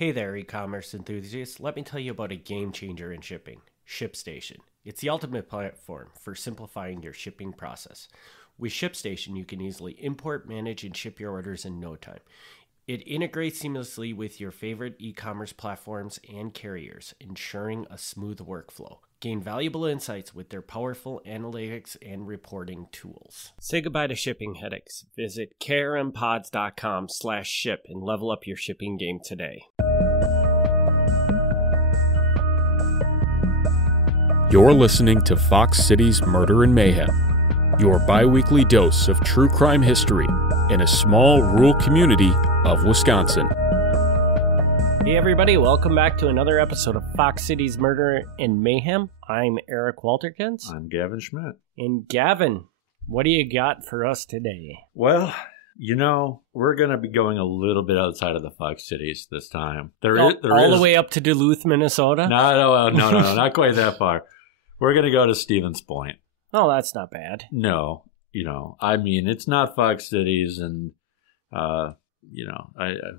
Hey there, e-commerce enthusiasts. Let me tell you about a game changer in shipping, ShipStation. It's the ultimate platform for simplifying your shipping process. With ShipStation, you can easily import, manage, and ship your orders in no time. It integrates seamlessly with your favorite e-commerce platforms and carriers, ensuring a smooth workflow. Gain valuable insights with their powerful analytics and reporting tools. Say goodbye to shipping headaches. Visit krmpods.com/ship and level up your shipping game today. You're listening to Fox Cities Murder and Mayhem, your bi-weekly dose of true crime history in a small rural community of Wisconsin. Hey everybody, welcome back to another episode of Fox Cities Murder and Mayhem. I'm Eric Walterkins. I'm Gavin Schmidt. And Gavin, what do you got for us today? Well, you know, we're going to be going a little bit outside of the Fox Cities this time. There all is the way up to Duluth, Minnesota? No, not quite that far. We're going to go to Stevens Point. Oh, that's not bad. No, I mean, it's not Fox Cities, and, I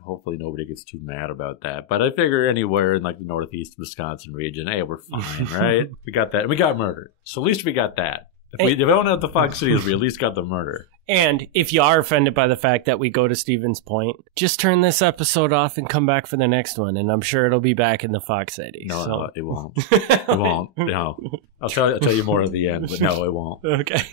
hopefully nobody gets too mad about that. But I figure anywhere in, like, the northeast Wisconsin region, hey, we're fine, right? We got that. We got murder. So at least we got that. If we don't have the Fox Cities, we at least got the murder. And if you are offended by the fact that we go to Stevens Point, just turn this episode off and come back for the next one, and I'm sure it'll be back in the Fox Cities. No, it won't. It won't. No. I'll tell you more at the end, but no, it won't. Okay.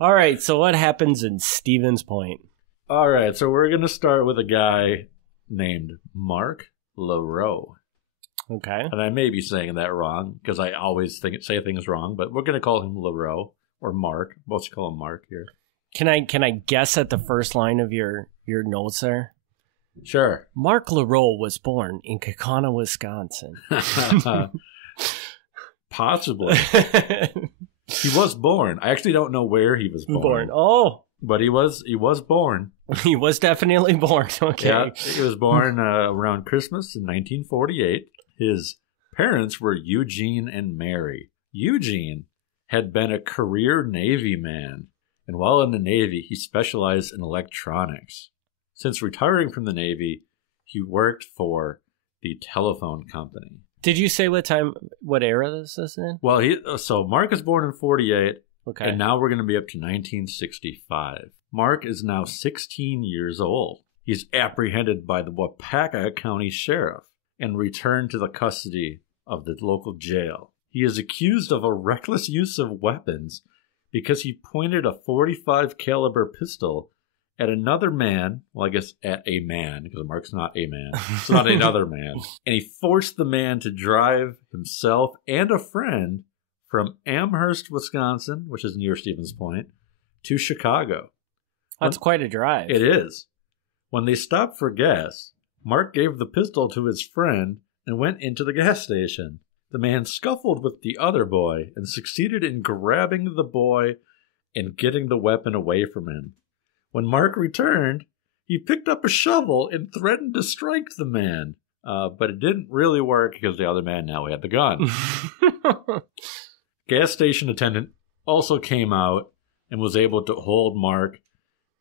All right, so what happens in Stevens Point? All right, so we're going to start with a guy named Mark Leroux. Okay. And I may be saying that wrong, because I always say things wrong, but we're going to call him Leroux, or Mark. Let's call him Mark here. Can I guess at the first line of your notes there? Sure. Mark Leroux was born in Kaukauna, Wisconsin. Possibly. He was born. I actually don't know where he was born. Oh. But he was born. He was definitely born. Okay. Yeah, he was born around Christmas in 1948. His parents were Eugene and Mary. Eugene had been a career Navy man, and while in the Navy, he specialized in electronics. Since retiring from the Navy, he worked for the telephone company. Did you say what era this is in? Well, so Mark is born in 48, okay, and now we're going to be up to 1965. Mark is now 16 years old. He's apprehended by the Waupaca County Sheriff and returned to the custody of the local jail. He is accused of a reckless use of weapons because he pointed a .45 caliber pistol at another man, well, I guess at a man, because Mark's not a man. It's not another man. And he forced the man to drive himself and a friend from Amherst, Wisconsin, which is near Stevens Point, to Chicago. That's quite a drive. It is. When they stopped for gas, Mark gave the pistol to his friend and went into the gas station. The man scuffled with the other boy and succeeded in grabbing the boy and getting the weapon away from him. When Mark returned, he picked up a shovel and threatened to strike the man. But it didn't really work because the other man now had the gun. Gas station attendant also came out and was able to hold Mark,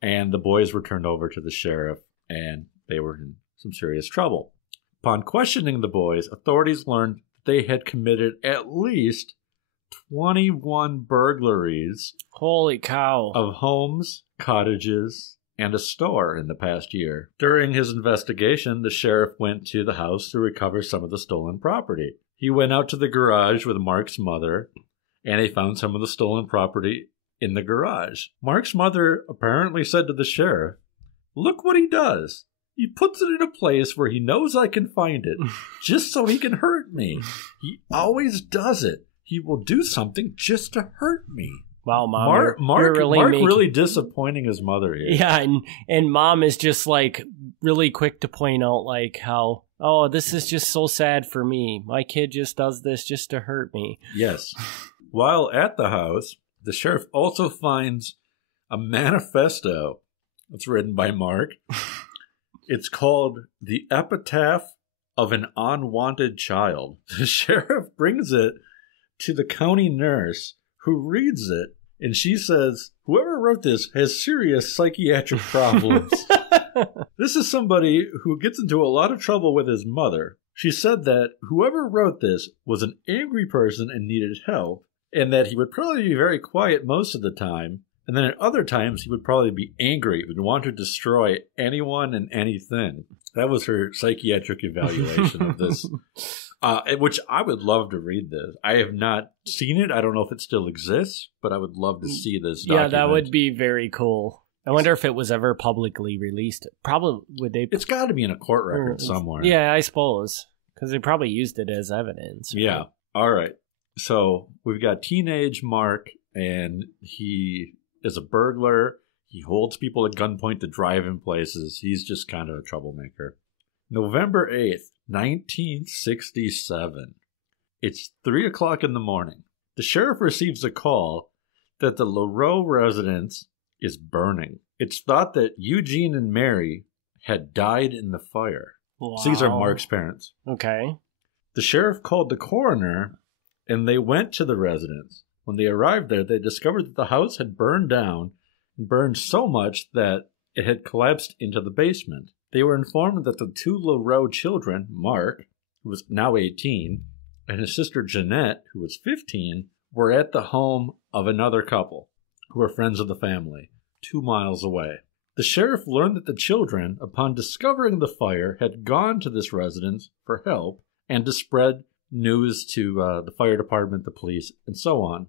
and the boys were turned over to the sheriff, and they were in some serious trouble. Upon questioning the boys, authorities learned they had committed at least 21 burglaries. Holy cow. Of homes, cottages, and a store in the past year. During his investigation, the sheriff went to the house to recover some of the stolen property. He went out to the garage with Mark's mother, and he found some of the stolen property in the garage. Mark's mother apparently said to the sheriff, "Look what he does. He puts it in a place where he knows I can find it, just so he can hurt me. He always does it. He will do something just to hurt me." Wow, Mom, Mark really disappointing his mother here. Yeah, and Mom is just like really quick to point out like how, oh, this is just so sad for me. My kid just does this just to hurt me. Yes. While at the house, the sheriff also finds a manifesto that's written by Mark. It's called The Epitaph of an Unwanted Child. The sheriff brings it to the county nurse, who reads it, and she says, "Whoever wrote this has serious psychiatric problems." This is somebody who gets into a lot of trouble with his mother. She said that whoever wrote this was an angry person and needed help, and that he would probably be very quiet most of the time, and then at other times he would probably be angry and want to destroy anyone and anything. That was her psychiatric evaluation of this, which I would love to read this. I have not seen it. I don't know if it still exists, but I would love to see this document. Yeah, that would be very cool. I wonder if it was ever publicly released. Probably would they? It's got to be in a court record somewhere. Yeah, I suppose, because they probably used it as evidence. Right? Yeah. All right. So we've got teenage Mark, and he is a burglar. He holds people at gunpoint to drive in places. He's just kind of a troublemaker. November 8th, 1967. It's 3 o'clock in the morning. The sheriff receives a call that the Leroux residence is burning. It's thought that Eugene and Mary had died in the fire. Wow. So these are Mark's parents. Okay. The sheriff called the coroner, and they went to the residence. When they arrived there, they discovered that the house had burned down and burned so much that it had collapsed into the basement. They were informed that the two Leroux children, Mark, who was now 18, and his sister Jeannette, who was 15, were at the home of another couple, who were friends of the family, 2 miles away. The sheriff learned that the children, upon discovering the fire, had gone to this residence for help and to spread news to the fire department, the police, and so on.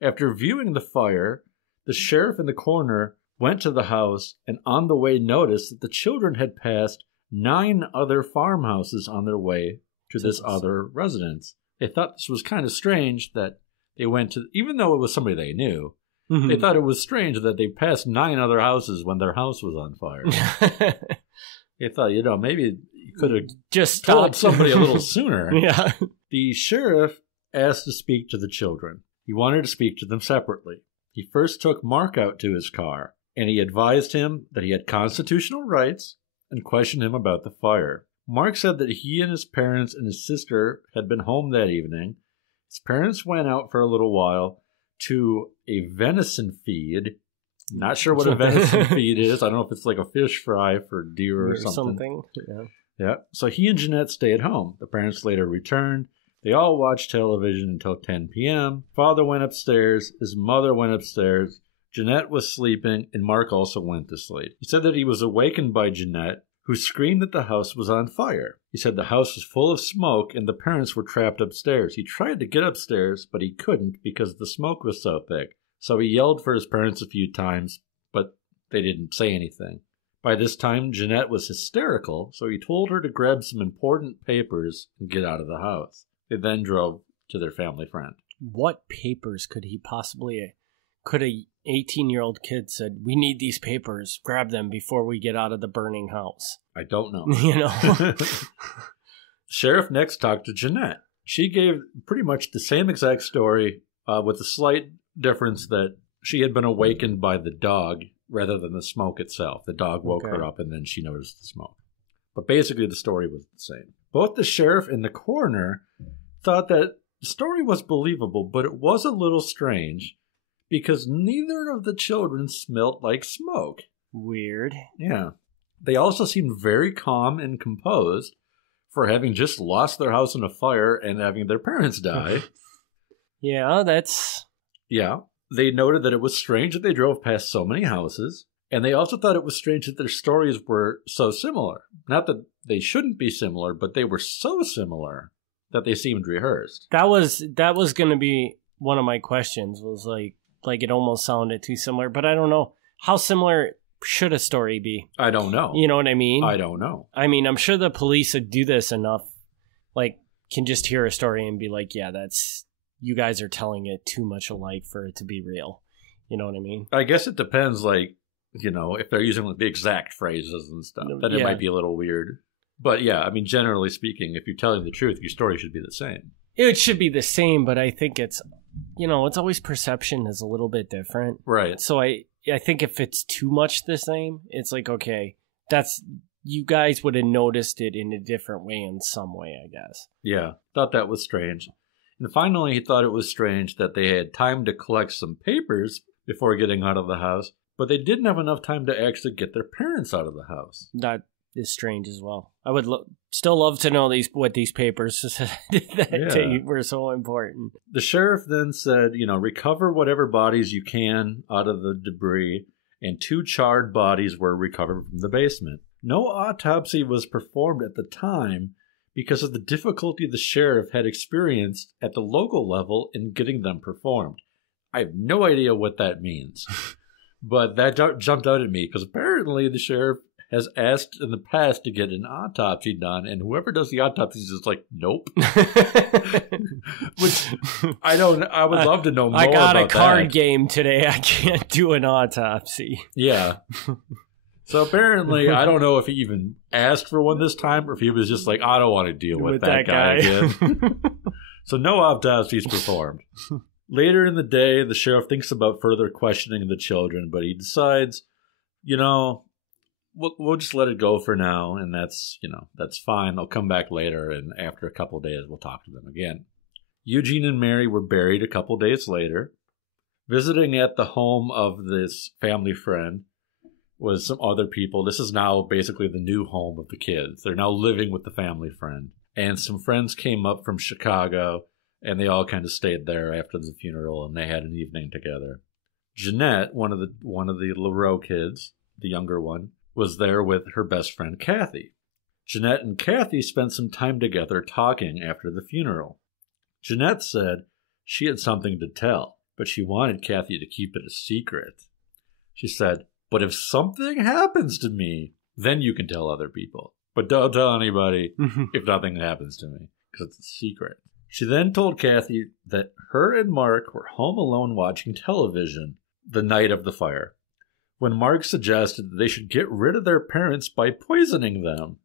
After viewing the fire, the sheriff and the coroner went to the house and on the way noticed that the children had passed 9 other farmhouses on their way to this other residence. They thought this was kind of strange that they went to, even though it was somebody they knew, they thought it was strange that they passed 9 other houses when their house was on fire. They thought, maybe you could have just told somebody a little sooner. Yeah. The sheriff asked to speak to the children. He wanted to speak to them separately. He first took Mark out to his car, and he advised him that he had constitutional rights and questioned him about the fire. Mark said that he and his parents and his sister had been home that evening. His parents went out for a little while to a venison feed. Not sure what a venison feed is. I don't know if it's like a fish fry for deer or something. Yeah. So he and Jeannette stayed home. The parents later returned. They all watched television until 10 p.m. Father went upstairs. His mother went upstairs. Jeannette was sleeping, and Mark also went to sleep. He said that he was awakened by Jeannette, who screamed that the house was on fire. He said the house was full of smoke, and the parents were trapped upstairs. He tried to get upstairs, but he couldn't because the smoke was so thick. So he yelled for his parents a few times, but they didn't say anything. By this time, Jeannette was hysterical, so he told her to grab some important papers and get out of the house. They then drove to their family friend. What papers could he possibly... Could a 18-year-old kid said, "We need these papers, grab them before we get out of the burning house"? I don't know. Sheriff next talked to Jeannette. She gave pretty much the same exact story with the slight difference that she had been awakened by the dog rather than the smoke itself. The dog woke her up and then she noticed the smoke. But basically the story was the same. Both the sheriff and the coroner thought that the story was believable, but it was a little strange because neither of the children smelt like smoke. Weird. Yeah. They also seemed very calm and composed for having just lost their house in a fire and having their parents die. Yeah, that's... Yeah. They noted that it was strange that they drove past so many houses, and they also thought it was strange that their stories were so similar. Not that they shouldn't be similar, but they were so similar that they seemed rehearsed. That was going to be one of my questions, was like it almost sounded too similar, but I don't know. How similar should a story be? I don't know. You know what I mean? I don't know. I mean, I'm sure the police would do this enough, can just hear a story and be like, yeah, that's... You guys are telling it too much alike for it to be real. You know what I mean? I guess it depends, if they're using the exact phrases and stuff. Then it might be a little weird. But yeah, I mean, generally speaking, if you're telling the truth, your story should be the same. It should be the same, but I think it's, it's always perception is a little bit different. Right. So I think if it's too much the same, it's like, okay, you guys would have noticed it in a different way in some way, I guess. Yeah, thought that was strange. And finally, he thought it was strange that they had time to collect some papers before getting out of the house, but they didn't have enough time to actually get their parents out of the house. That is strange as well. I would still love to know what these papers said that were so important. The sheriff then said, recover whatever bodies you can out of the debris, and 2 charred bodies were recovered from the basement. No autopsy was performed at the time because of the difficulty the sheriff had experienced at the local level in getting them performed. I have no idea what that means, but that jumped out at me because apparently the sheriff has asked in the past to get an autopsy done, and whoever does the autopsies is like, nope. Which I would love to know more about that. I got a card game today. I can't do an autopsy. Yeah. So apparently, I don't know if he even asked for one this time, or if he was just like, I don't want to deal with that guy again. So no autopsies performed. Later in the day, the sheriff thinks about further questioning the children, but he decides, we'll just let it go for now, and that's fine. They'll come back later, and after a couple of days, we'll talk to them again. Eugene and Mary were buried a couple days later. Visiting at the home of this family friend was some other people. This is now basically the new home of the kids. They're now living with the family friend. And some friends came up from Chicago, and they all kind of stayed there after the funeral, and they had an evening together. Jeannette, one of the Leroux kids, the younger one, was there with her best friend, Kathy. Jeannette and Kathy spent some time together talking after the funeral. Jeannette said she had something to tell, but she wanted Kathy to keep it a secret. She said, "But if something happens to me, then you can tell other people. But don't tell anybody if nothing happens to me, because it's a secret." She then told Kathy that her and Mark were home alone watching television the night of the fire, when Mark suggested that they should get rid of their parents by poisoning them.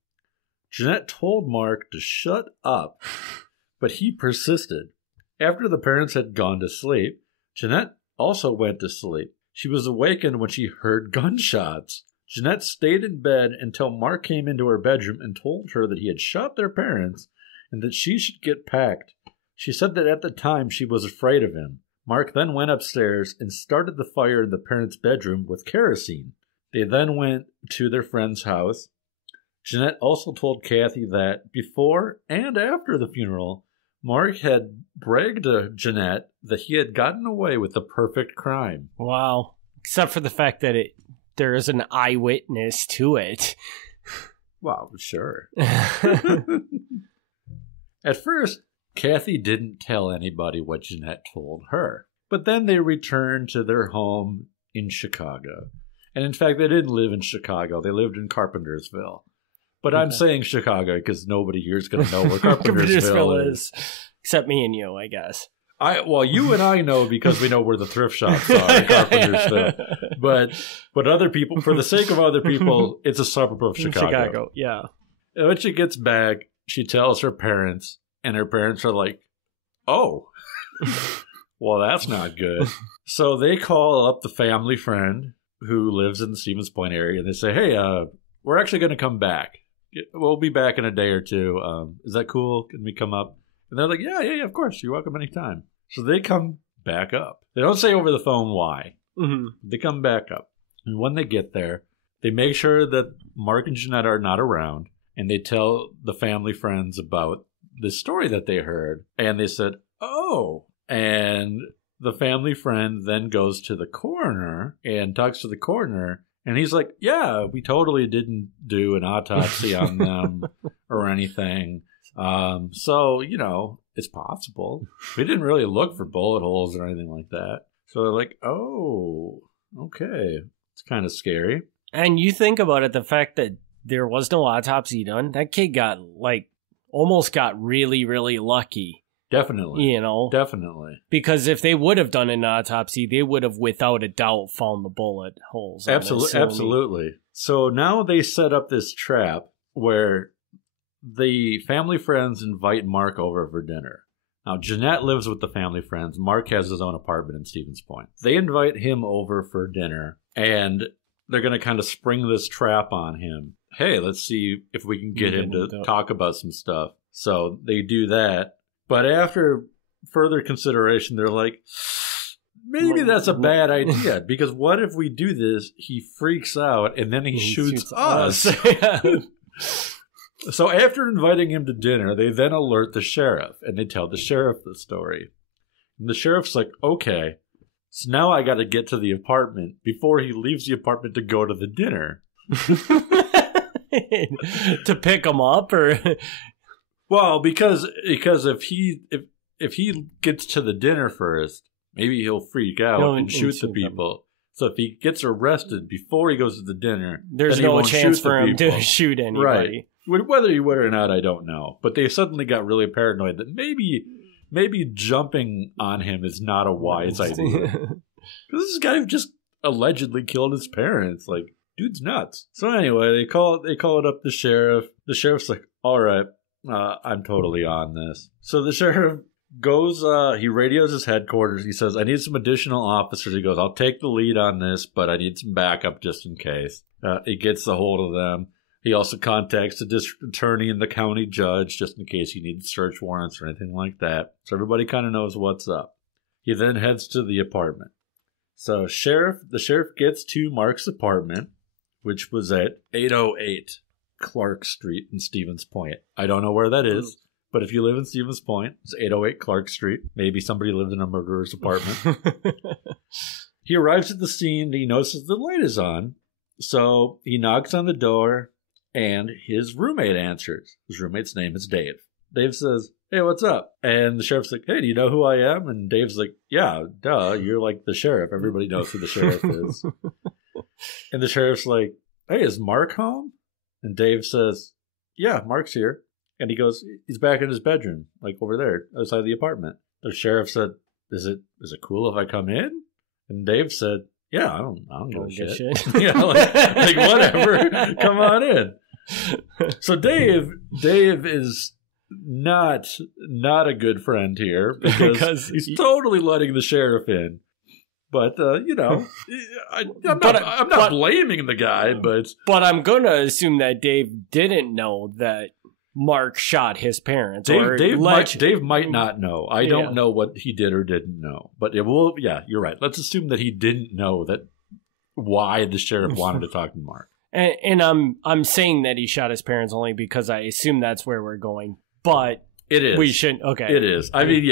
Jeannette told Mark to shut up, but he persisted. After the parents had gone to sleep, Jeannette also went to sleep. She was awakened when she heard gunshots. Jeannette stayed in bed until Mark came into her bedroom and told her that he had shot their parents and that she should get packed. She said that at the time she was afraid of him. Mark then went upstairs and started the fire in the parents' bedroom with kerosene. They then went to their friend's house. Jeannette also told Kathy that before and after the funeral, Mark had bragged to Jeannette that he had gotten away with the perfect crime. Wow. Except for the fact that there is an eyewitness to it. Well, sure. At first, Kathy didn't tell anybody what Jeannette told her. But then they returned to their home in Chicago. And in fact, they didn't live in Chicago. They lived in Carpentersville. But I'm saying Chicago because nobody here is going to know where Carpentersville is. Except me and you, I guess. Well, you and I know because we know where the thrift shops are in Carpentersville. But other people, for the sake of other people, it's a suburb of Chicago. Yeah. And when she gets back, she tells her parents, and her parents are like, "Oh, well, that's not good." So they call up the family friend who lives in the Stevens Point area, and they say, "Hey, we're actually going to come back. We'll be back in a day or two. Is that cool? Can we come up?" And they're like, yeah, of course. You're welcome anytime. So they come back up. They don't say over the phone why. Mm-hmm. They come back up. And when they get there, they make sure that Mark and Jeannette are not around, and they tell the family friends about the story that they heard. And they said, "Oh." And the family friend then goes to the coroner and talks to the coroner. And he's like, "Yeah, we totally didn't do an autopsy on them or anything. So, it's possible. We didn't really look for bullet holes or anything like that." So they're like, "Oh, okay. It's kind of scary." And you think about it, the fact that there was no autopsy done, that kid almost got really, really lucky. Definitely. Definitely. Because if they would have done an autopsy, they would have without a doubt found the bullet holes. Absolutely. So now they set up this trap where the family friends invite Mark over for dinner. Now, Jeannette lives with the family friends. Mark has his own apartment in Stevens Point. They invite him over for dinner, and they're going to kind of spring this trap on him. Hey, let's see if we can get him to talk about some stuff. So they do that. But after further consideration, they're like, maybe that's a bad idea, because what if we do this, he freaks out, and then he shoots us? So after inviting him to dinner, they then alert the sheriff, and they tell the sheriff the story. And the sheriff's like, okay, so now I got to get to the apartment before he leaves the apartment to go to the dinner. To pick him up, or... Well, because if he gets to the dinner first, maybe he'll freak out and shoot the people. So if he gets arrested before he goes to the dinner, there's no chance for him to shoot anybody. Right. Whether he would or not, I don't know. But they suddenly got really paranoid that maybe jumping on him is not a wise idea. Because this guy just allegedly killed his parents. Like, dude's nuts. So anyway, they call it up the sheriff. The sheriff's like, all right. I'm totally on this. So the sheriff goes, he radios his headquarters. He says, I need some additional officers. He goes, I'll take the lead on this, but I need some backup just in case. He gets a hold of them. He also contacts the district attorney and the county judge just in case he needs search warrants or anything like that. So everybody kind of knows what's up. He then heads to the apartment. So the sheriff gets to Mark's apartment, which was at 808. Clark Street in Stevens Point. I don't know where that is, but if you live in Stevens Point, it's 808 Clark Street. Maybe somebody lived in a murderer's apartment. He arrives at the scene. He notices the light is on, so he knocks on the door, and his roommate answers. His roommate's name is Dave. Dave says, hey, what's up? And the sheriff's like, hey, do you know who I am? And Dave's like, yeah, duh, you're like the sheriff. Everybody knows who the sheriff is. And the sheriff's like, hey, is Mark home? And Dave says, yeah, Mark's here. And he goes, he's back in his bedroom, like over there, outside the apartment. The sheriff said, is it cool if I come in? And Dave said, yeah, I don't give a shit. Yeah, like whatever. Come on in. So Dave is not a good friend here because he's totally letting the sheriff in. But, I'm not blaming the guy, but... But I'm going to assume that Dave didn't know that Mark shot his parents. Dave might not know. I don't know what he did or didn't know. But, you're right. Let's assume that he didn't know why the sheriff wanted to talk to Mark. And I'm saying that he shot his parents only because I assume that's where we're going. But... It is. We shouldn't. Okay. It is. I mean,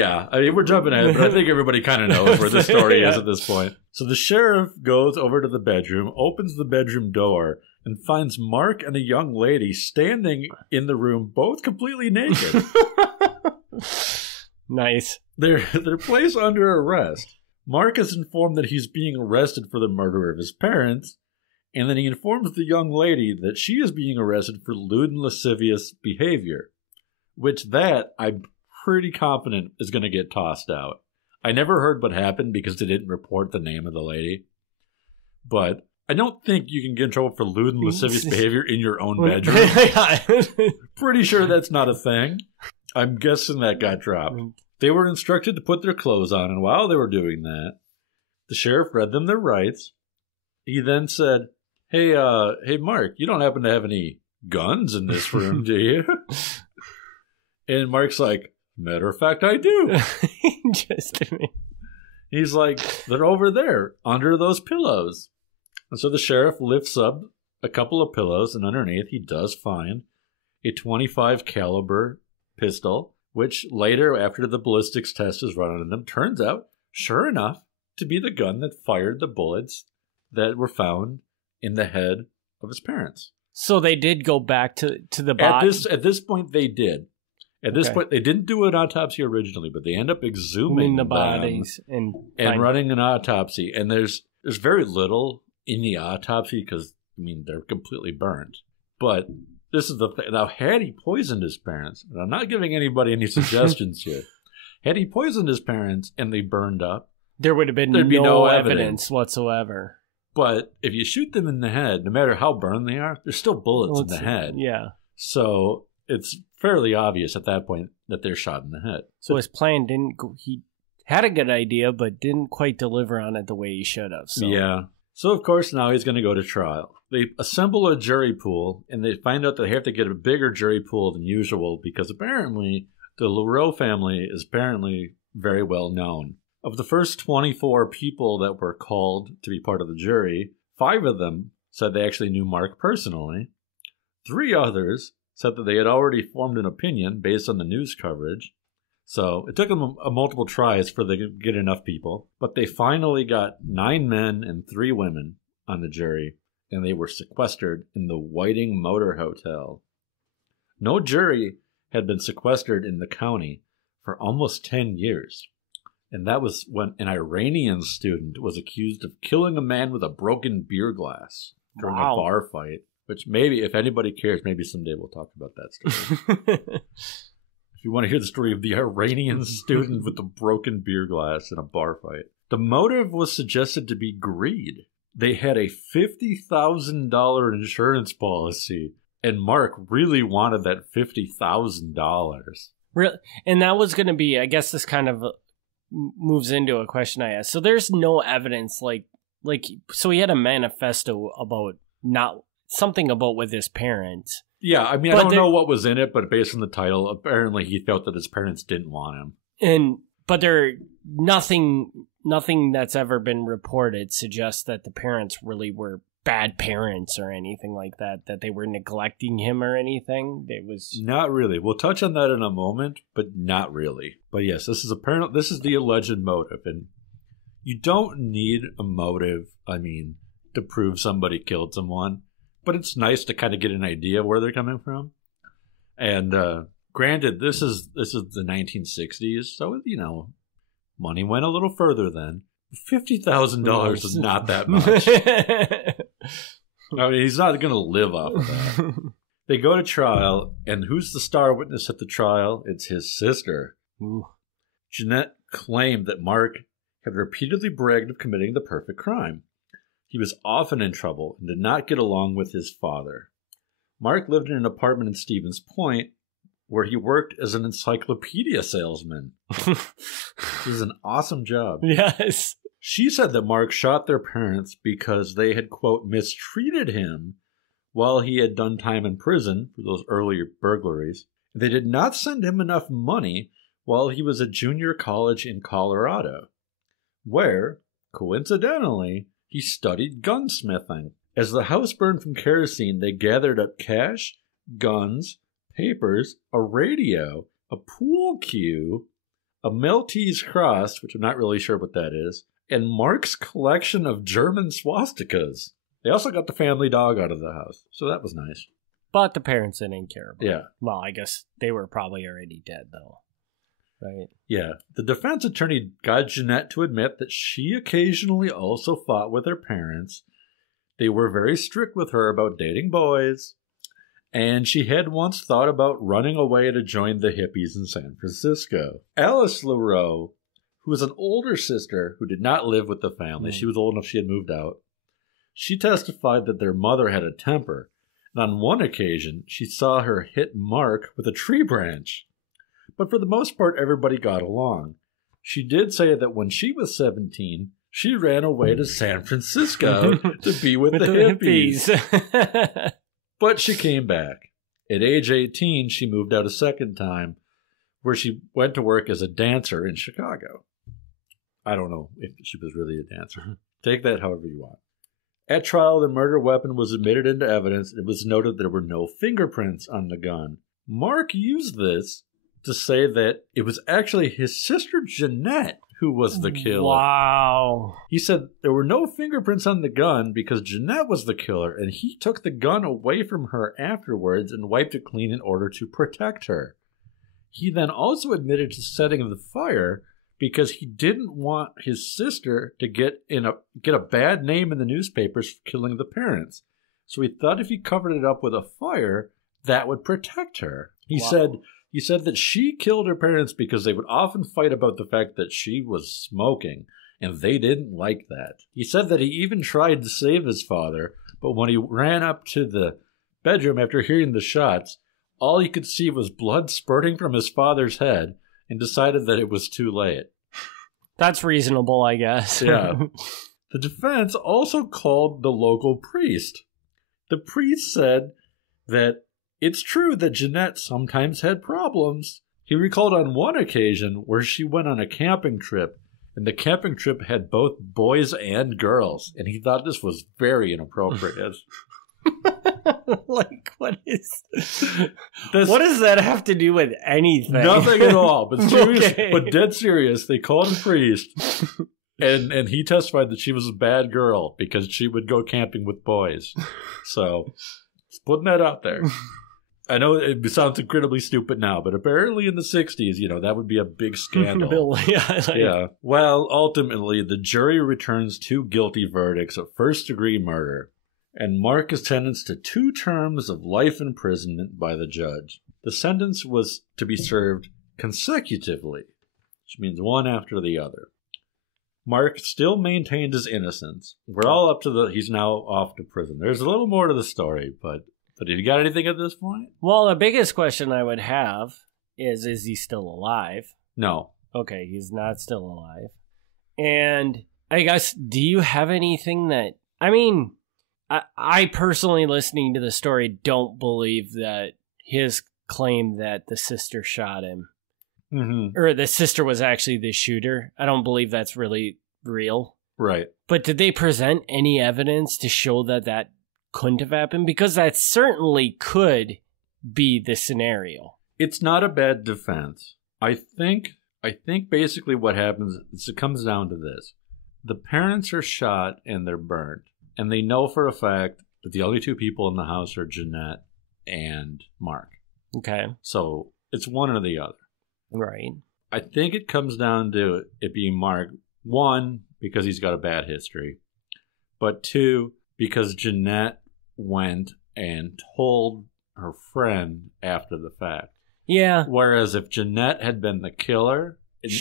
we're jumping ahead, but I think everybody kind of knows where the story is at this point. So the sheriff goes over to the bedroom, opens the bedroom door, and finds Mark and a young lady standing in the room, both completely naked. Nice. They're placed under arrest. Mark is informed that he's being arrested for the murder of his parents, and then he informs the young lady that she is being arrested for lewd and lascivious behavior. Which I'm pretty confident is going to get tossed out. I never heard what happened because they didn't report the name of the lady. But I don't think you can get in trouble for lewd and lascivious behavior in your own bedroom. Pretty sure that's not a thing. I'm guessing that got dropped. They were instructed to put their clothes on, and while they were doing that, the sheriff read them their rights. He then said, hey, Mark, you don't happen to have any guns in this room, do you? And Mark's like, matter of fact, I do. Just a minute. He's like, they're over there, under those pillows. And so the sheriff lifts up a couple of pillows, and underneath he does find a .25 caliber pistol, which later, after the ballistics test is run on them, turns out, sure enough, to be the gun that fired the bullets that were found in the head of his parents. So they did go back to the body? At this point, they did. At this point, they didn't do an autopsy originally, but they end up exhuming the bodies and running an autopsy. And there's very little in the autopsy because, they're completely burned. But this is the thing. Now, had he poisoned his parents, and I'm not giving anybody any suggestions here, had he poisoned his parents and they burned up, there would have been no evidence whatsoever. But if you shoot them in the head, no matter how burned they are, there's still bullets in the head. Yeah. So it's fairly obvious at that point that they're shot in the head. So his plan didn't go, he had a good idea, but didn't quite deliver on it the way he should have. So. Yeah. So, of course, now he's going to go to trial. They assemble a jury pool, and they find out they have to get a bigger jury pool than usual because apparently the Leroux family is apparently very well known. Of the first 24 people that were called to be part of the jury, 5 of them said they actually knew Mark personally. 3 others said that they had already formed an opinion based on the news coverage. So it took them multiple tries for them to get enough people. But they finally got 9 men and 3 women on the jury, and they were sequestered in the Whiting Motor Hotel. No jury had been sequestered in the county for almost 10 years. And that was when an Iranian student was accused of killing a man with a broken beer glass during a bar fight. Which maybe, if anybody cares, maybe someday we'll talk about that story. If you want to hear the story of the Iranian student with the broken beer glass in a bar fight. The motive was suggested to be greed. They had a $50,000 insurance policy, and Mark really wanted that $50,000. Really? And that was going to be, I guess this kind of moves into a question I asked. So there's no evidence, so he had a manifesto about something about with his parents. Yeah, I mean, I don't know what was in it, but based on the title, apparently he felt that his parents didn't want him. But nothing that's ever been reported suggests that the parents really were bad parents or anything like that they were neglecting him or anything. It was not really. We'll touch on that in a moment, but not really. But yes, this is the alleged motive, and you don't need a motive, to prove somebody killed someone. But it's nice to kind of get an idea of where they're coming from. And granted, this is the 1960s, so money went a little further then. $50,000 is not that much. He's not going to live off of that. They go to trial, and who's the star witness at the trial? It's his sister. Ooh. Jeannette claimed that Mark had repeatedly bragged of committing the perfect crime. He was often in trouble and did not get along with his father. Mark lived in an apartment in Stevens Point where he worked as an encyclopedia salesman. This is an awesome job. Yes. She said that Mark shot their parents because they had, quote, mistreated him while he had done time in prison for those earlier burglaries. They did not send him enough money while he was at junior college in Colorado, where, coincidentally, he studied gunsmithing. As the house burned from kerosene, they gathered up cash, guns, papers, a radio, a pool cue, a Maltese cross, which I'm not really sure what that is, and Mark's collection of German swastikas. They also got the family dog out of the house, so that was nice. But the parents didn't care about it. Well, I guess they were probably already dead, though. Right. Yeah. The defense attorney got Jeannette to admit that she occasionally also fought with her parents. They were very strict with her about dating boys. And she had once thought about running away to join the hippies in San Francisco. Alice Leroux, who was an older sister who did not live with the family, she was old enough she had moved out, she testified that their mother had a temper. And on one occasion, she saw her hit Mark with a tree branch. But for the most part, everybody got along. She did say that when she was 17, she ran away to San Francisco to be with the hippies. But she came back. At age 18, she moved out a second time, where she went to work as a dancer in Chicago. I don't know if she was really a dancer. Take that however you want. At trial, the murder weapon was admitted into evidence. It was noted there were no fingerprints on the gun. Mark used this to say that it was actually his sister Jeannette who was the killer. Wow. He said there were no fingerprints on the gun because Jeannette was the killer, and he took the gun away from her afterwards and wiped it clean in order to protect her. He then also admitted to setting the fire because he didn't want his sister to get a bad name in the newspapers for killing the parents. So he thought if he covered it up with a fire, that would protect her. He said that she killed her parents because they would often fight about the fact that she was smoking, and they didn't like that. He said that he even tried to save his father, but when he ran up to the bedroom after hearing the shots, all he could see was blood spurting from his father's head, and decided that it was too late. That's reasonable, I guess. Yeah. The defense also called the local priest. The priest said that it's true that Jeannette sometimes had problems. He recalled on one occasion where she went on a camping trip And the camping trip had both boys and girls, and he thought this was very inappropriate. Like, what does that have to do with anything? Nothing at all. But serious, Okay. but dead serious. They called a priest, and he testified that she was a bad girl because she would go camping with boys. So, just putting that out there. I know it sounds incredibly stupid now, but apparently in the 60s, that would be a big scandal. Yeah. Well, ultimately, the jury returns 2 guilty verdicts of first-degree murder, and Mark is sentenced to 2 terms of life imprisonment by the judge. The sentence was to be served consecutively, which means one after the other. Mark still maintained his innocence. We're all up to he's now off to prison. There's a little more to the story, but have you got anything at this point? Well, the biggest question I would have is he still alive? No. Okay, he's not still alive. And I guess, do you have anything that... I mean, I personally, listening to the story, don't believe that his claim that the sister shot him, or the sister was actually the shooter, I don't believe that's really real. Right. But did they present any evidence to show that couldn't have happened? Because that certainly could be the scenario. It's not a bad defense. I think basically what happens is it comes down to this. The parents are shot and they're burned. And they know for a fact that the only 2 people in the house are Jeannette and Mark. Okay. So it's one or the other. Right. I think it comes down to it being Mark. 1, because he's got a bad history. But 2, because Jeannette went and told her friend after the fact. Yeah. Whereas if Jeannette had been the killer,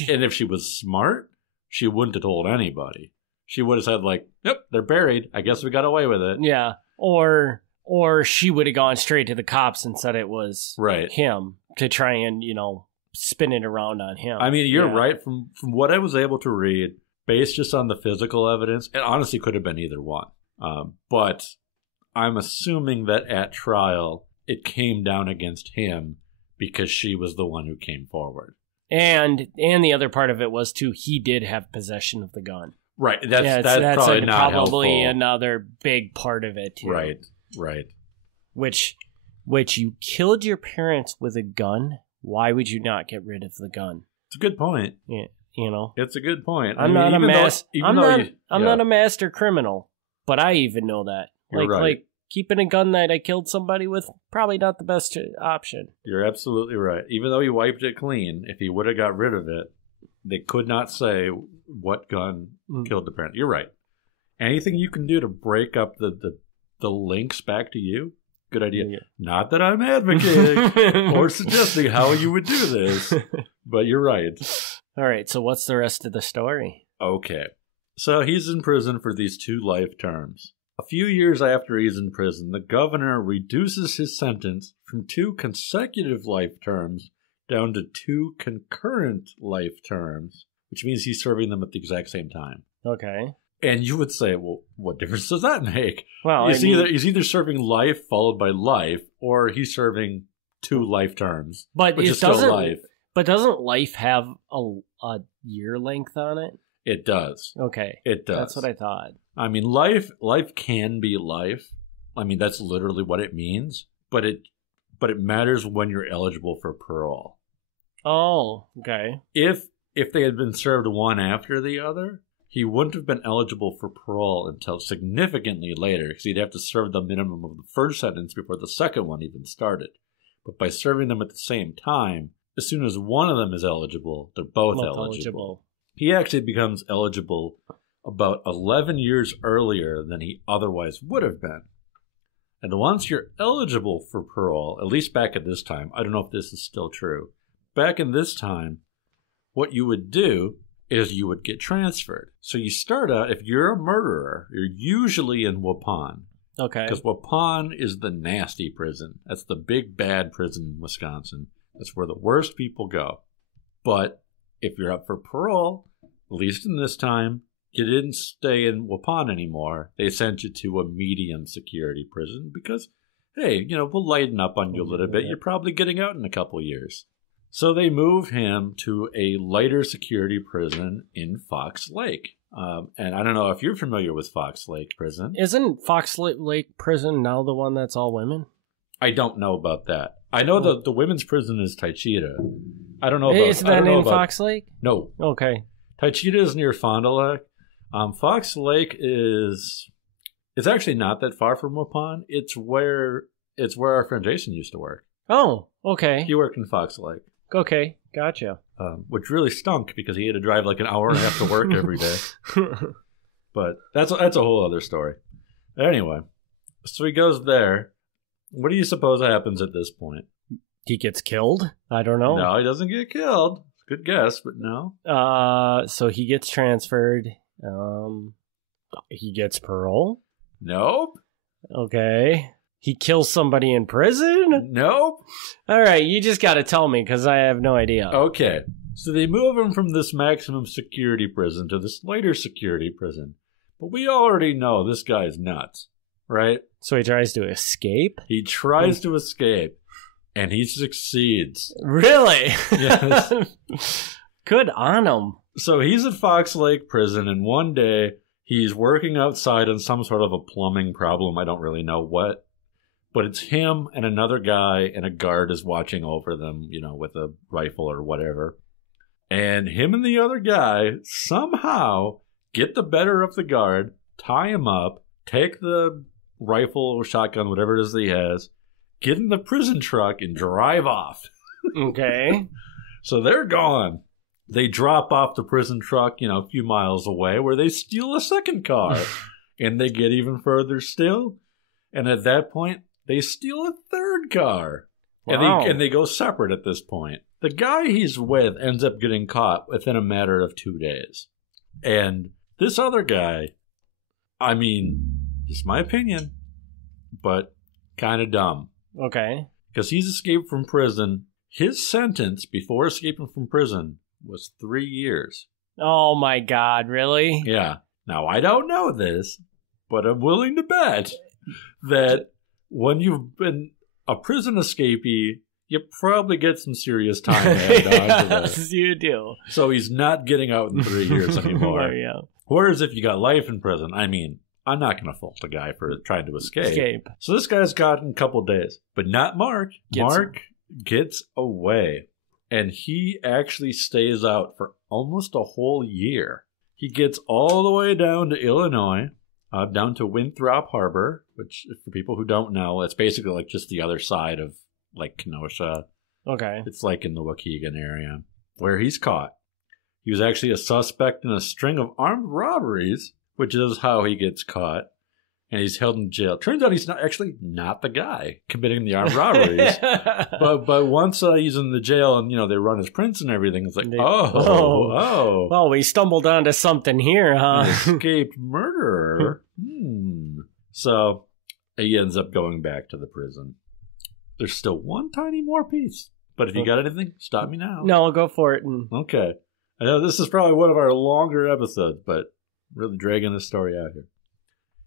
and if she was smart, she wouldn't have told anybody. She would have said, like, yep, they're buried. I guess we got away with it. Yeah. Or she would have gone straight to the cops and said it was him to try and, spin it around on him. I mean, you're right. From what I was able to read, based just on the physical evidence, it honestly could have been either one. But I'm assuming that at trial, it came down against him because she was the one who came forward. And the other part of it was, too, he did have possession of the gun. Right. That's probably not probably helpful. Another big part of it, too. Right. Which you killed your parents with a gun. Why would you not get rid of the gun? It's a good point. Yeah, It's a good point. I'm not a master criminal, but I even know that. Like keeping a gun that I killed somebody with, probably not the best option. You're absolutely right. Even though he wiped it clean, if he would have got rid of it, they could not say what gun killed the parent. You're right. Anything you can do to break up the links back to you, good idea. Yeah. Not that I'm advocating or suggesting how you would do this, but you're right. All right, so what's the rest of the story? Okay. So he's in prison for these 2 life terms. A few years after he's in prison, the governor reduces his sentence from 2 consecutive life terms down to 2 concurrent life terms, which means he's serving them at the exact same time. Okay. And you would say, well, what difference does that make? Well, he's either serving life followed by life, or he's serving 2 life terms, which is still life. But doesn't life have a year length on it? It does. Okay. It does. That's what I thought. I mean, life can be life. I mean, that's literally what it means. But it matters when you're eligible for parole. Oh, okay. If they had been served one after the other, he wouldn't have been eligible for parole until significantly later, because he'd have to serve the minimum of the first sentence before the second one even started. But by serving them at the same time, as soon as one of them is eligible, they're both eligible. He actually becomes eligible about 11 years earlier than he otherwise would have been. And once you're eligible for parole, at least back at this time, I don't know if this is still true, back in this time, what you would do is you would get transferred. So you start out, if you're a murderer, you're usually in Waupun. Okay. Because Waupun is the nasty prison. That's the big bad prison in Wisconsin. That's where the worst people go. But if you're up for parole, at least in this time, you didn't stay in Waupun anymore. They sent you to a medium security prison because, hey, we'll lighten up on you a little bit. You're probably getting out in a couple years. So they move him to a lighter security prison in Fox Lake. And I don't know if you're familiar with Fox Lake Prison. Isn't Fox Lake Prison now the one that's all women? I don't know about that. I know the women's prison is Taycheedah. I don't know about... Isn't that in Fox Lake? No. Okay. Taycheedah is near Fond du Lac. Fox Lake is... It's actually not that far from Waupun. It's where our friend Jason used to work. Oh, okay. He worked in Fox Lake. Okay, gotcha. Which really stunk because he had to drive like an hour and a half to work every day. But that's a whole other story. Anyway, so he goes there. What do you suppose happens at this point? He gets killed? I don't know. No, he doesn't get killed. Good guess, but no. So he gets transferred. He gets parole? Nope. Okay. He kills somebody in prison? Nope. All right, you just got to tell me because I have no idea. Okay. So they move him from this maximum security prison to this lighter security prison. But we already know this guy's nuts, right? So he tries to escape? He tries to escape, and he succeeds. Really? Yes. Good on him. So he's at Fox Lake Prison, and one day he's working outside on some sort of a plumbing problem. I don't really know what. But it's him and another guy, and a guard is watching over them, with a rifle or whatever. And him and the other guy somehow get the better of the guard, tie him up, take the rifle or shotgun, whatever it is that he has, get in the prison truck, and drive off. Okay. So they're gone. They drop off the prison truck, a few miles away, where they steal a second car. And they get even further still. And at that point, they steal a third car. Wow. And they go separate at this point. The guy he's with ends up getting caught within a matter of 2 days. And this other guy, I mean, just my opinion, but kind of dumb. Okay. Because he's escaped from prison. His sentence before escaping from prison was 3 years. Oh my God, really? Yeah. Now, I don't know this, but I'm willing to bet that when you've been a prison escapee, you probably get some serious time added on to this. Yes, you do. So he's not getting out in 3 years anymore. Yeah. Whereas if you got life in prison, I mean, I'm not going to fault a guy for trying to escape. So this guy's got in a couple days, but not Mark. Mark gets away, and he actually stays out for almost a whole year. He gets all the way down to Illinois, down to Winthrop Harbor, which, for people who don't know, it's basically like just the other side of like Kenosha. Okay. It's like in the Waukegan area, where he's caught. He was actually a suspect in a string of armed robberies, which is how he gets caught, and he's held in jail. Turns out he's not the guy committing the armed robberies. but once he's in the jail and, they run his prints and everything, it's like, oh. Well, we stumbled onto something here, huh? An escaped murderer. So he ends up going back to the prison. There's still one tiny more piece. But if you got anything, stop me now. No, I'll go for it. Okay. I know this is probably one of our longer episodes, but really dragging this story out here.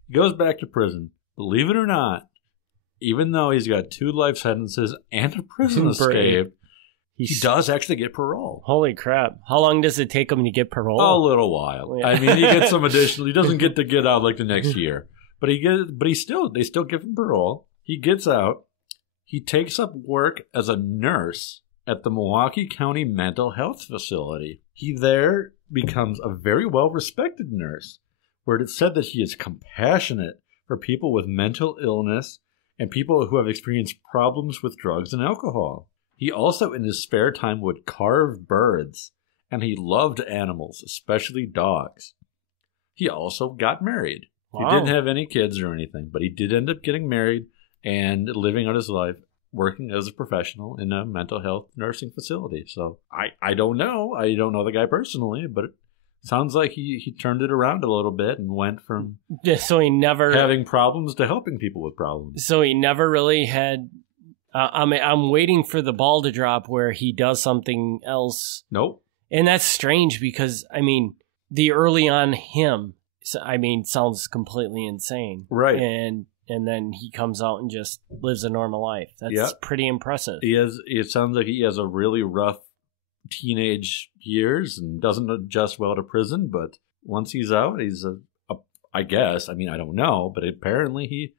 He goes back to prison. Believe it or not, even though he's got 2 life sentences and a prison escape, he does actually get parole. Holy crap. How long does it take him to get parole? A little while. Yeah. I mean, he gets some additional. He doesn't get to get out like the next year. But they still give him parole. He gets out. He takes up work as a nurse at the Milwaukee County Mental Health Facility. He there becomes a very well-respected nurse, where it's said that he is compassionate for people with mental illness and people who have experienced problems with drugs and alcohol. He also, in his spare time, would carve birds, and he loved animals, especially dogs. He also got married. Wow. He didn't have any kids or anything, but he did end up getting married and living out his life, working as a professional in a mental health nursing facility. So I don't know. I don't know the guy personally, but it sounds like he turned it around a little bit and went from so he never having problems to helping people with problems. So he never really had... I'm waiting for the ball to drop where he does something else. Nope. And that's strange because, the early on him, sounds completely insane. Right. And and then he comes out and just lives a normal life. That's pretty impressive. It sounds like he has a really rough teenage years and doesn't adjust well to prison, but once he's out, he's I guess, I mean, I don't know, but apparently he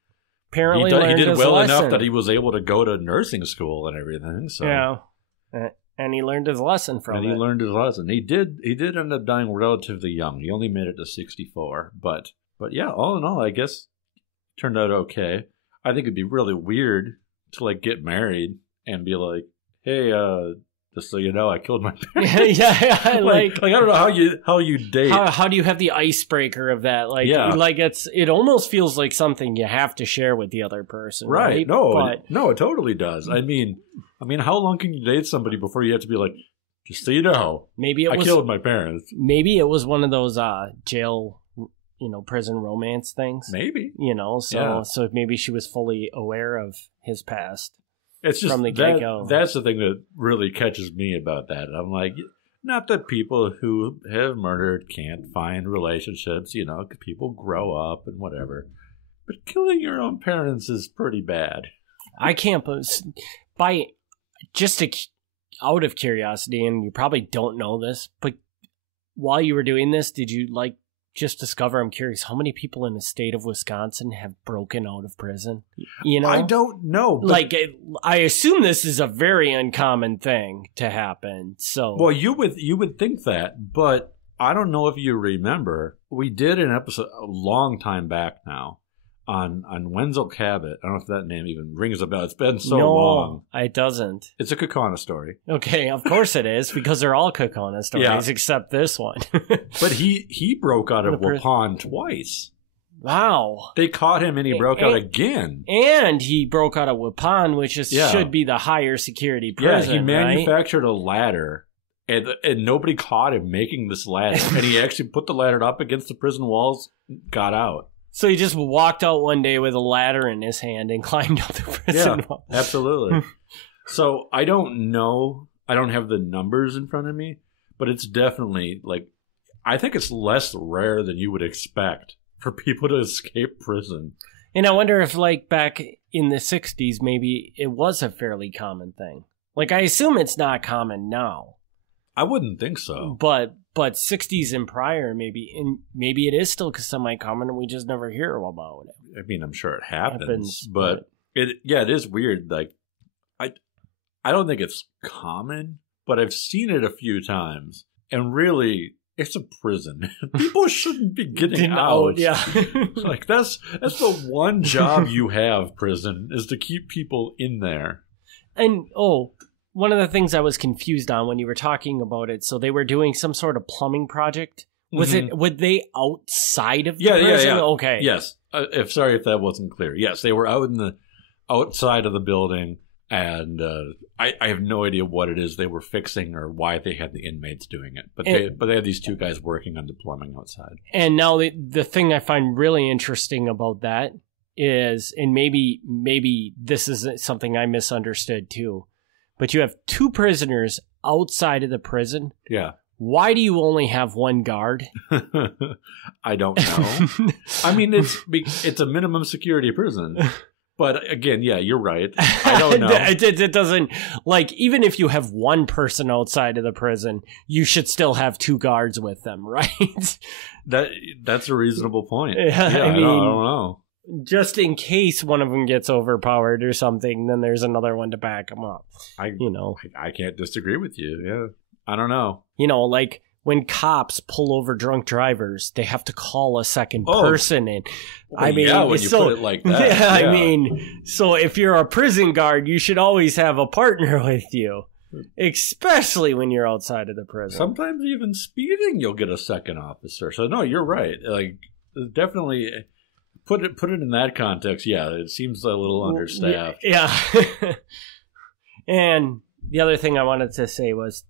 did well enough that he was able to go to nursing school and everything. So yeah, and he learned his lesson from it. He learned his lesson. He did end up dying relatively young. He only made it to 64, but yeah, all in all, I guess it turned out okay. I think it'd be really weird to like get married and be like, hey, just so you know, I killed my parents. yeah. Like I don't know how you date. How do you have the icebreaker of that? Like, like it almost feels like something you have to share with the other person, right? No, it totally does. I mean, how long can you date somebody before you have to be like, just so you know, I killed my parents. Maybe it was one of those jail, prison romance things. Maybe, so maybe she was fully aware of his past. It's just from the get-go. That's the thing that really catches me about that. I'm like, not that people who have murdered can't find relationships, people grow up and whatever. But killing your own parents is pretty bad. I can't out of curiosity, and you probably don't know this, but while you were doing this, did you just discover, I'm curious, how many people in the state of Wisconsin have broken out of prison? I don't know. I assume this is a very uncommon thing to happen. So, well, you would think that, but I don't know if you remember, we did an episode a long time back now on Wenzel Cabot. I don't know if that name even rings a bell. It's been so long. No, it doesn't. It's a Kaukauna story. Okay, of course it is, because they're all Kaukauna stories except this one. But he broke out of Waupun twice. Wow. They caught him and he broke out again. And he broke out of Waupun, which should be the higher security prison. Yeah, he manufactured a ladder. And nobody caught him making this ladder. And he actually put the ladder up against the prison walls, got out. So he just walked out one day with a ladder in his hand and climbed up the prison wall. Absolutely. So I don't know. I don't have the numbers in front of me, but it's definitely I think it's less rare than you would expect for people to escape prison. And I wonder if back in the 60s, maybe it was a fairly common thing. I assume it's not common now. I wouldn't think so. But 60s and prior, maybe it is still semi-common and we just never hear about it. I mean, I'm sure it happens but it is weird. I don't think it's common, but I've seen it a few times. And really, it's a prison. People shouldn't be getting out. Yeah. That's the one job you have, prison, is to keep people in there. And, one of the things I was confused on when you were talking about it, so they were doing some sort of plumbing project. Were they outside of the prison? Yeah. Okay. Yes. Sorry if that wasn't clear. Yes, they were out in the outside of the building, and I have no idea what it is they were fixing or why they had the inmates doing it. But they had these two guys working on the plumbing outside. And now the thing I find really interesting about that is, and maybe this is something I misunderstood too, but you have two prisoners outside of the prison. Yeah. Why do you only have one guard? I don't know. I mean, it's a minimum security prison. But again, yeah, you're right. I don't know. It doesn't, even if you have one person outside of the prison, you should still have two guards with them, right? That's a reasonable point. Yeah, I mean, I don't know. Just in case one of them gets overpowered or something, then there's another one to back them up. I can't disagree with you. Yeah, I don't know. When cops pull over drunk drivers, they have to call a second person in. When you put it like that. Yeah, I mean, so if you're a prison guard, you should always have a partner with you, especially when you're outside of the prison. Sometimes even speeding, you'll get a second officer. So no, you're right. Definitely. Put it in that context, yeah, it seems a little understaffed. Yeah. And the other thing I wanted to say was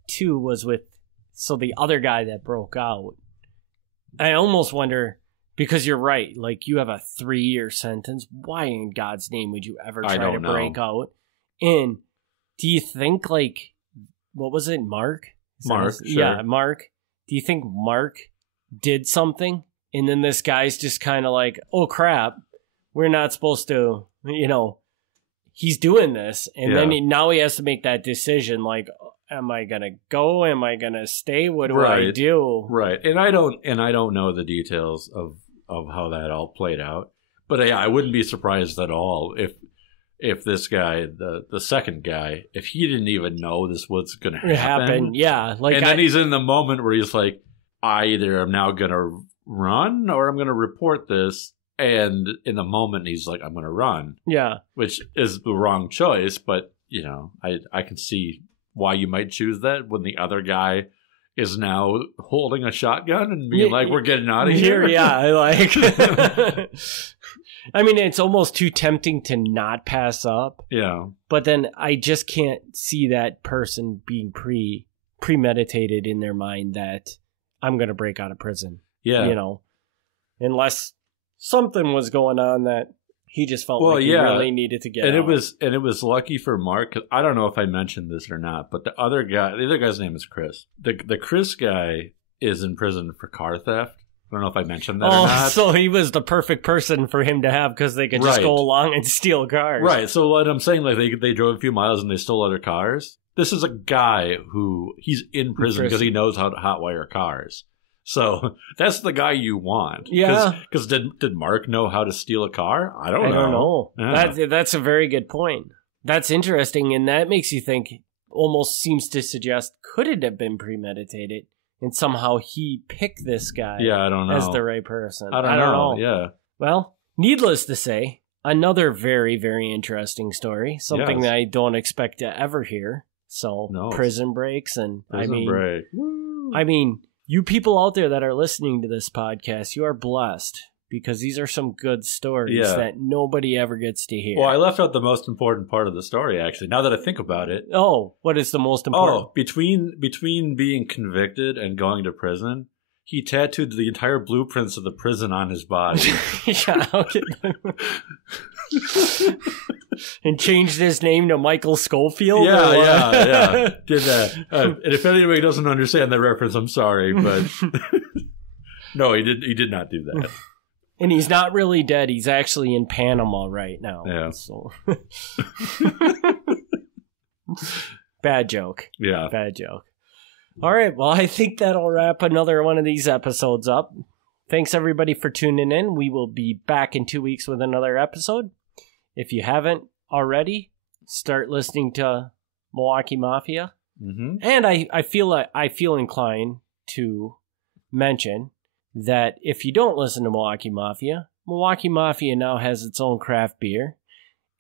with the other guy that broke out. I almost wonder, because you're right, you have a 3-year sentence. Why in God's name would you ever try to break out? And do you think what was it, Mark? Mark, sure. Yeah, Mark. Do you think Mark did something? And then this guy's just kind of oh crap, we're not supposed to, he's doing this. And then now he has to make that decision, like, am I going to go? Am I going to stay? What do I do? Right. And I don't know the details of how that all played out. But I wouldn't be surprised at all if this guy, the second guy, if he didn't even know this was going to happen. Yeah. And then he's in the moment where he's like, I either am now going to run or I'm going to report this. And in the moment, he's like, I'm going to run. Yeah. Which is the wrong choice. But, I can see why you might choose that when the other guy is now holding a shotgun and being like, we're getting out of here. Yeah. I mean, it's almost too tempting to not pass up. Yeah. But then I just can't see that person being premeditated in their mind that I'm going to break out of prison. Yeah. Unless something was going on that he just felt like he really needed to get out. And it was lucky for Mark. I don't know if I mentioned this or not, but the other guy's name is Chris. The Chris guy is in prison for car theft. I don't know if I mentioned that or not. So he was the perfect person for him to have because they could just go along and steal cars. Right. So what I'm saying, like they drove a few miles and they stole other cars. This is a guy who he's in prison because he knows how to hotwire cars. So that's the guy you want. Yeah. Because did Mark know how to steal a car? I don't know. Yeah. That's a very good point. That's interesting, and that makes you think. Almost seems to suggest, could it have been premeditated? And somehow he picked this guy I don't know. as the right person. I don't know. Yeah. Well, needless to say, another very, very interesting story. Something that I don't expect to ever hear. So, prison breaks. And break. I mean, you people out there that are listening to this podcast, you are blessed. Because these are some good stories that nobody ever gets to hear. Well, I left out the most important part of the story, actually, now that I think about it. Oh, what is the most important? Oh, between being convicted and going to prison, he tattooed the entire blueprints of the prison on his body. And changed his name to Michael Schofield? Yeah. Did that. And if anybody doesn't understand that reference, I'm sorry, but... No, he did not do that. And he's not really dead. He's actually in Panama right now. Yeah. So. Bad joke. Yeah. Bad joke. All right. Well, I think that'll wrap another one of these episodes up. Thanks, everybody, for tuning in. We will be back in 2 weeks with another episode. If you haven't already, start listening to Milwaukee Mafia. Mm-hmm. And I feel inclined to mention that if you don't listen to Milwaukee Mafia now has its own craft beer.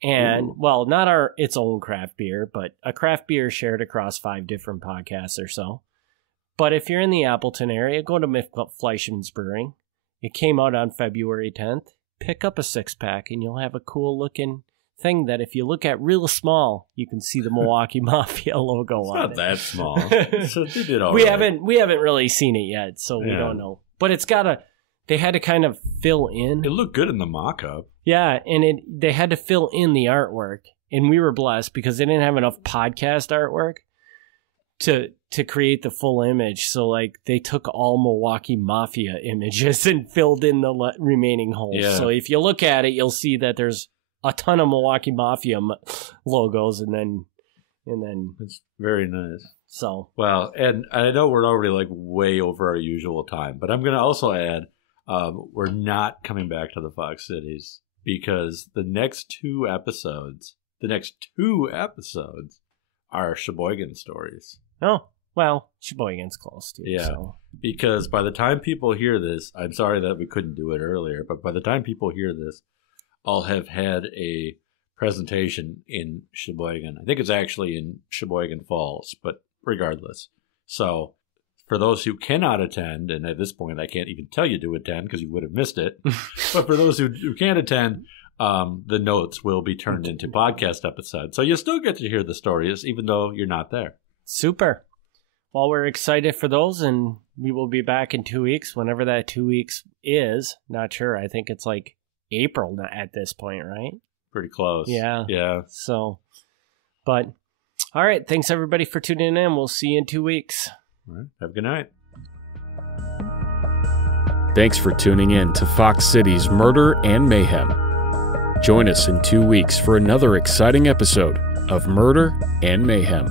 And, well, not its own craft beer, but a craft beer shared across 5 different podcasts or so. But if you're in the Appleton area, go to Fleischmann's Brewing. It came out on February 10th. Pick up a 6-pack and you'll have a cool-looking thing that if you look at real small, you can see the Milwaukee Mafia logo on it. It's not that small. So they did all we right. haven't really seen it yet, so we don't know. But they had to kind of fill in. It looked good in the mock-up. Yeah, and they had to fill in the artwork. And we were blessed because they didn't have enough podcast artwork to create the full image. So, like, they took all Milwaukee Mafia images and filled in the remaining holes. Yeah. So if you look at it, you'll see that there's a ton of Milwaukee Mafia logos, and then It's very nice. So, well, and I know we're already like way over our usual time, but I'm going to also add we're not coming back to the Fox Cities because the next two episodes are Sheboygan stories. Oh, well, Sheboygan's close too. Yeah, so. Because by the time people hear this, I'm sorry that we couldn't do it earlier, but by the time people hear this, I'll have had a presentation in Sheboygan. I think it's actually in Sheboygan Falls, but regardless. So for those who cannot attend, and at this point I can't even tell you to attend because you would have missed it, but for those who can't attend, the notes will be turned into podcast episodes. So you still get to hear the stories even though you're not there. Super. Well, we're excited for those, and we will be back in 2 weeks, whenever that 2 weeks is. Not sure. I think it's like April at this point, right? Pretty close. Yeah. Yeah. So, but, all right. Thanks, everybody, for tuning in. We'll see you in 2 weeks. All right. Have a good night. Thanks for tuning in to Fox Cities Murder and Mayhem. Join us in 2 weeks for another exciting episode of Murder and Mayhem.